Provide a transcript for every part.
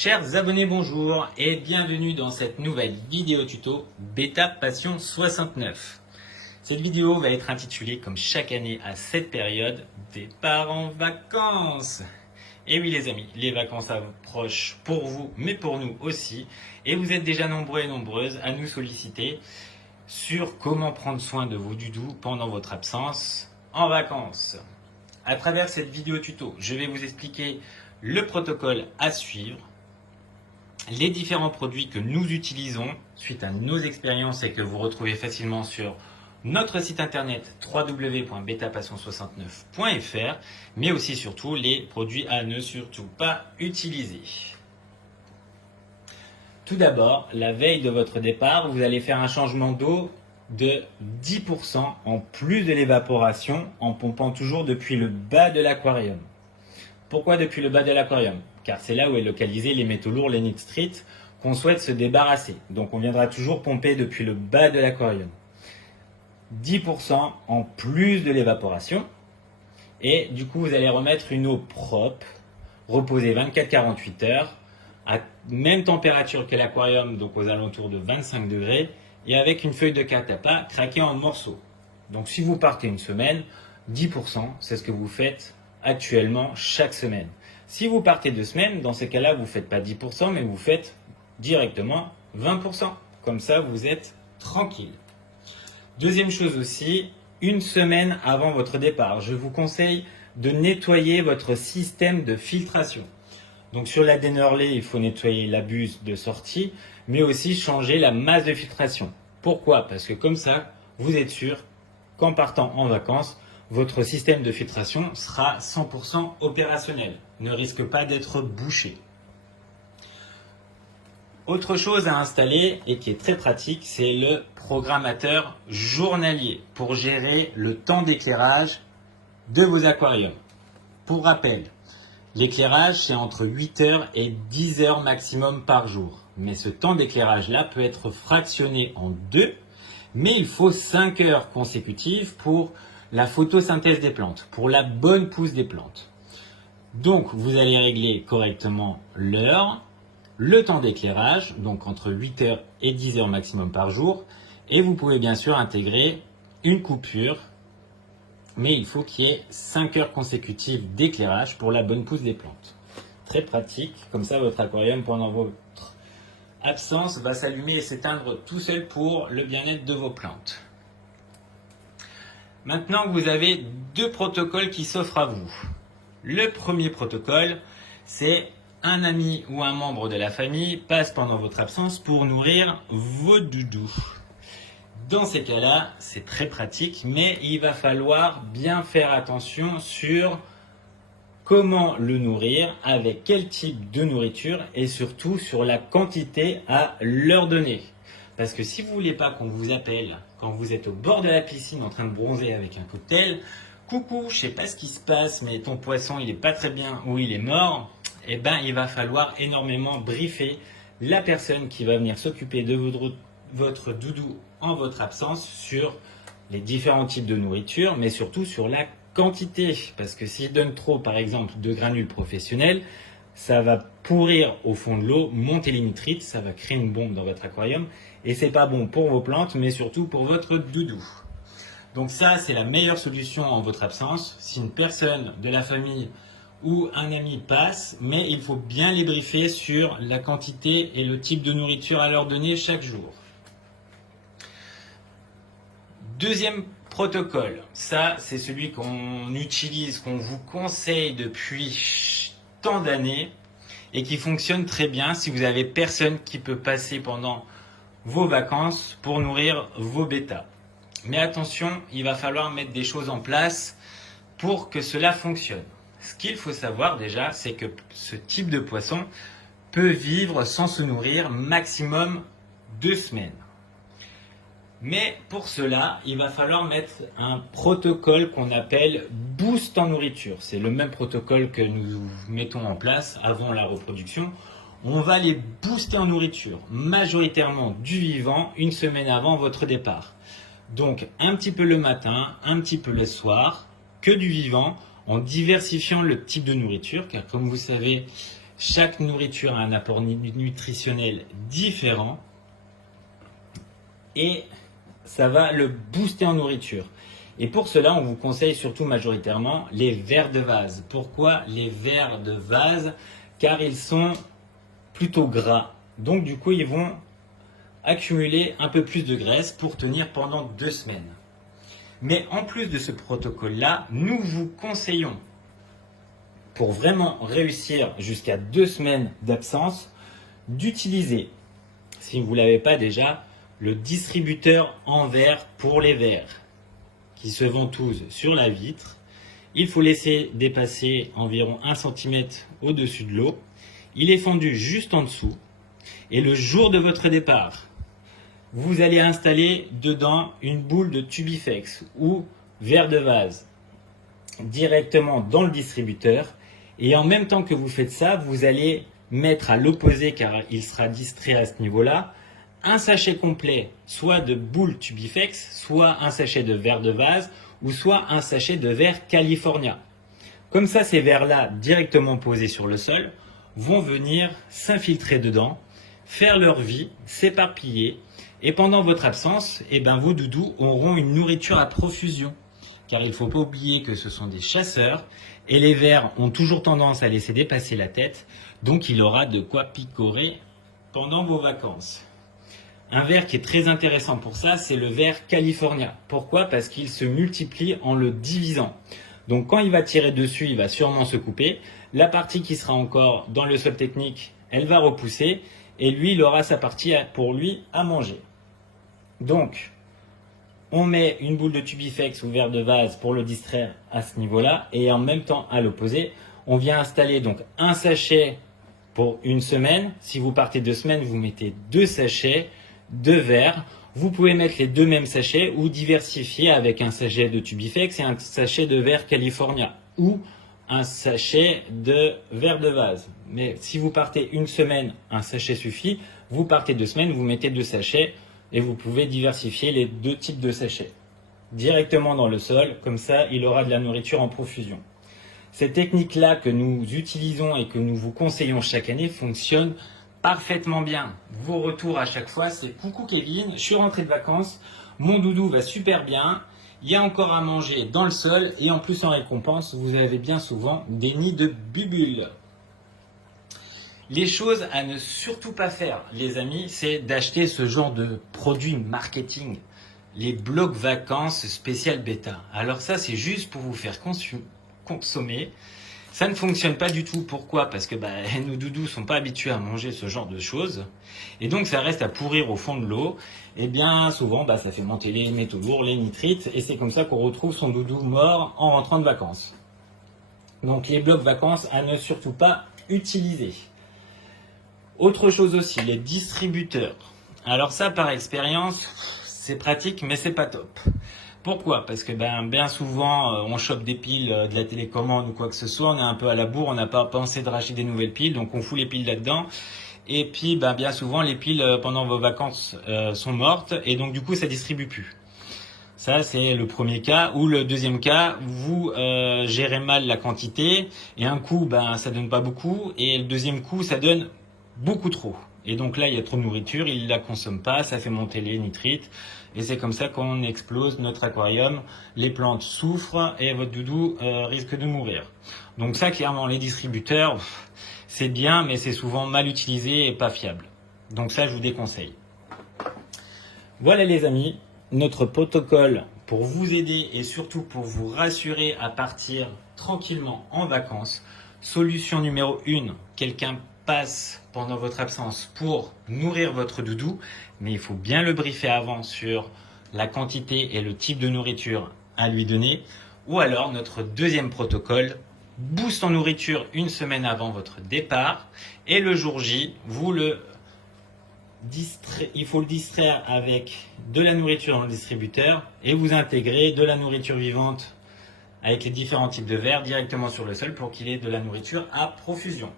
Chers abonnés, bonjour et bienvenue dans cette nouvelle vidéo tuto Beta Passion 69. Cette vidéo va être intitulée, comme chaque année à cette période, Départ en vacances. Et oui les amis, les vacances approchent pour vous, mais pour nous aussi. Et vous êtes déjà nombreux et nombreuses à nous solliciter sur comment prendre soin de vos doudous pendant votre absence en vacances. À travers cette vidéo tuto, je vais vous expliquer le protocole à suivre, les différents produits que nous utilisons suite à nos expériences et que vous retrouvez facilement sur notre site internet www.betapassion69.fr, mais aussi surtout les produits à ne surtout pas utiliser. Tout d'abord, la veille de votre départ, vous allez faire un changement d'eau de 10% en plus de l'évaporation en pompant toujours depuis le bas de l'aquarium. Pourquoi depuis le bas de l'aquarium? Car c'est là où est localisé les métaux lourds, les nitrites, qu'on souhaite se débarrasser. Donc on viendra toujours pomper depuis le bas de l'aquarium. 10% en plus de l'évaporation. Et du coup, vous allez remettre une eau propre, reposer 24-48 heures, à même température que l'aquarium, donc aux alentours de 25 degrés, et avec une feuille de catapa craquée en morceaux. Donc si vous partez une semaine, 10%, c'est ce que vous faites actuellement chaque semaine. Si vous partez 2 semaines, dans ces cas-là, vous ne faites pas 10%, mais vous faites directement 20%. Comme ça, vous êtes tranquille. Deuxième chose aussi, une semaine avant votre départ, je vous conseille de nettoyer votre système de filtration. Donc sur la Dennerley, il faut nettoyer la buse de sortie, mais aussi changer la masse de filtration. Pourquoi? Parce que comme ça, vous êtes sûr qu'en partant en vacances, votre système de filtration sera 100% opérationnel, ne risque pas d'être bouché. Autre chose à installer et qui est très pratique, c'est le programmateur journalier pour gérer le temps d'éclairage de vos aquariums. Pour rappel, l'éclairage c'est entre 8 heures et 10 heures maximum par jour. Mais ce temps d'éclairage-là peut être fractionné en 2, mais il faut 5 heures consécutives pour la photosynthèse des plantes, pour la bonne pousse des plantes. Donc vous allez régler correctement l'heure, le temps d'éclairage, donc entre 8 heures et 10 heures maximum par jour, et vous pouvez bien sûr intégrer une coupure, mais il faut qu'il y ait 5 heures consécutives d'éclairage pour la bonne pousse des plantes. Très pratique, comme ça votre aquarium pendant votre absence va s'allumer et s'éteindre tout seul pour le bien-être de vos plantes. Maintenant, vous avez 2 protocoles qui s'offrent à vous. Le premier protocole, c'est un ami ou un membre de la famille passe pendant votre absence pour nourrir vos doudous. Dans ces cas-là, c'est très pratique, mais il va falloir bien faire attention sur comment le nourrir, avec quel type de nourriture et surtout sur la quantité à leur donner. Parce que si vous ne voulez pas qu'on vous appelle quand vous êtes au bord de la piscine en train de bronzer avec un cocktail, coucou, je sais pas ce qui se passe, mais ton poisson il est pas très bien ou il est mort, eh ben il va falloir énormément briefer la personne qui va venir s'occuper de votre doudou en votre absence sur les différents types de nourriture, mais surtout sur la quantité. Parce que s'il donne trop, par exemple, de granules professionnels, ça va pourrir au fond de l'eau, monter les nitrites, ça va créer une bombe dans votre aquarium et c'est pas bon pour vos plantes mais surtout pour votre doudou. Donc ça c'est la meilleure solution en votre absence. Si une personne de la famille ou un ami passe, mais il faut bien les briefer sur la quantité et le type de nourriture à leur donner chaque jour. Deuxième protocole, ça c'est celui qu'on utilise, qu'on vous conseille depuis tant d'années et qui fonctionne très bien si vous avez personne qui peut passer pendant vos vacances pour nourrir vos bêtas. Mais attention, il va falloir mettre des choses en place pour que cela fonctionne. Ce qu'il faut savoir déjà, c'est que ce type de poisson peut vivre sans se nourrir maximum 2 semaines. Mais pour cela, il va falloir mettre un protocole qu'on appelle boost en nourriture. C'est le même protocole que nous mettons en place avant la reproduction. On va les booster en nourriture, majoritairement du vivant, une semaine avant votre départ. Donc un petit peu le matin, un petit peu le soir, que du vivant, en diversifiant le type de nourriture, car comme vous savez, Chaque nourriture a un apport nutritionnel différent et ça va le booster en nourriture. Et pour cela, on vous conseille surtout majoritairement les verres de vase. Pourquoi les verres de vase? Car ils sont plutôt gras. Donc du coup, ils vont accumuler un peu plus de graisse pour tenir pendant 2 semaines. Mais en plus de ce protocole-là, nous vous conseillons, pour vraiment réussir jusqu'à 2 semaines d'absence, d'utiliser, si vous ne l'avez pas déjà, le distributeur en verre pour les verres, qui se ventouse sur la vitre. Il faut laisser dépasser environ 1 cm au-dessus de l'eau. Il est fendu juste en dessous. Et le jour de votre départ, vous allez installer dedans une boule de Tubifex ou verre de vase directement dans le distributeur. Et en même temps que vous faites ça, vous allez mettre à l'opposé, car il sera distrait à ce niveau-là, un sachet complet, soit de boule Tubifex, soit un sachet de verre de vase, ou soit un sachet de verre California. Comme ça, ces verres-là, directement posés sur le sol, vont venir s'infiltrer dedans, faire leur vie, s'éparpiller, et pendant votre absence, vos doudous auront une nourriture à profusion. Car il ne faut pas oublier que ce sont des chasseurs, et les vers ont toujours tendance à laisser dépasser la tête, donc il aura de quoi picorer pendant vos vacances. Un ver qui est très intéressant pour ça, c'est le ver California. Pourquoi? Parce qu'il se multiplie en le divisant. Donc quand il va tirer dessus, il va sûrement se couper. La partie qui sera encore dans le sol technique, elle va repousser, et lui, il aura sa partie pour lui à manger. Donc, on met une boule de Tubifex ou verre de vase pour le distraire à ce niveau-là, et en même temps, à l'opposé, on vient installer donc un sachet pour 1 semaine. Si vous partez 2 semaines, vous mettez 2 sachets, 2 verres. Vous pouvez mettre les 2 mêmes sachets ou diversifier avec un sachet de Tubifex et un sachet de verre California ou un sachet de verre de vase. Mais si vous partez 1 semaine, un sachet suffit. Vous partez 2 semaines, vous mettez 2 sachets et vous pouvez diversifier les 2 types de sachets directement dans le sol. Comme ça, il aura de la nourriture en profusion. Cette technique-là que nous utilisons et que nous vous conseillons chaque année fonctionne parfaitement bien. Vos retours à chaque fois, c'est « Coucou Kevin, je suis rentré de vacances, mon doudou va super bien, il y a encore à manger dans le sol et en plus en récompense, vous avez bien souvent des nids de bubules ». Les choses à ne surtout pas faire, les amis, c'est d'acheter ce genre de produits marketing, les blocs vacances spécial bêta. Alors ça, c'est juste pour vous faire consommer. Ça ne fonctionne pas du tout. Pourquoi? Parce que nos doudous sont pas habitués à manger ce genre de choses. Et donc, ça reste à pourrir au fond de l'eau. Et bien souvent, ça fait monter les métaux lourds, les nitrites. Et c'est comme ça qu'on retrouve son doudou mort en rentrant de vacances. Donc, les blocs vacances à ne surtout pas utiliser. Autre chose aussi, les distributeurs. Alors ça, par expérience, c'est pratique, mais c'est pas top. Pourquoi? Parce que bien souvent, on chope des piles de la télécommande ou quoi que ce soit, on est un peu à la bourre, on n'a pas pensé de racheter des nouvelles piles, donc on fout les piles là-dedans. Et puis, bien souvent, les piles pendant vos vacances sont mortes, et donc du coup, ça distribue plus. Ça, c'est le premier cas. Ou le deuxième cas, vous gérez mal la quantité, et un coup, ça donne pas beaucoup, et le deuxième coup, ça donne beaucoup trop. Et donc là, il y a trop de nourriture, il ne la consomme pas, ça fait monter les nitrites. Et c'est comme ça qu'on explose notre aquarium. Les plantes souffrent et votre doudou risque de mourir. Donc ça, clairement, les distributeurs, c'est bien, mais c'est souvent mal utilisé et pas fiable. Donc ça, je vous déconseille. Voilà les amis, notre protocole pour vous aider et surtout pour vous rassurer à partir tranquillement en vacances. Solution numéro 1, quelqu'un passe pendant votre absence pour nourrir votre doudou, mais il faut bien le briefer avant sur la quantité et le type de nourriture à lui donner. Ou alors notre deuxième protocole, boost en nourriture 1 semaine avant votre départ, et le jour J, il faut le distraire avec de la nourriture dans le distributeur et vous intégrer de la nourriture vivante avec les différents types de verres directement sur le sol pour qu'il ait de la nourriture à profusion.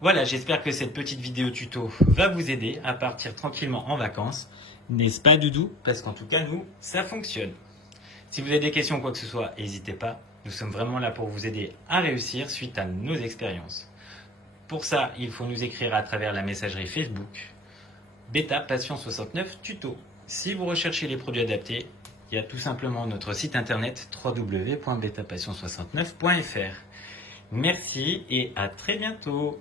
Voilà, j'espère que cette petite vidéo tuto va vous aider à partir tranquillement en vacances. N'est-ce pas doudou? Parce qu'en tout cas, nous, ça fonctionne. Si vous avez des questions ou quoi que ce soit, n'hésitez pas. Nous sommes vraiment là pour vous aider à réussir suite à nos expériences. Pour ça, il faut nous écrire à travers la messagerie Facebook Beta Passion 69 Tuto. Si vous recherchez les produits adaptés, il y a tout simplement notre site internet www.betapassion69.fr. Merci et à très bientôt.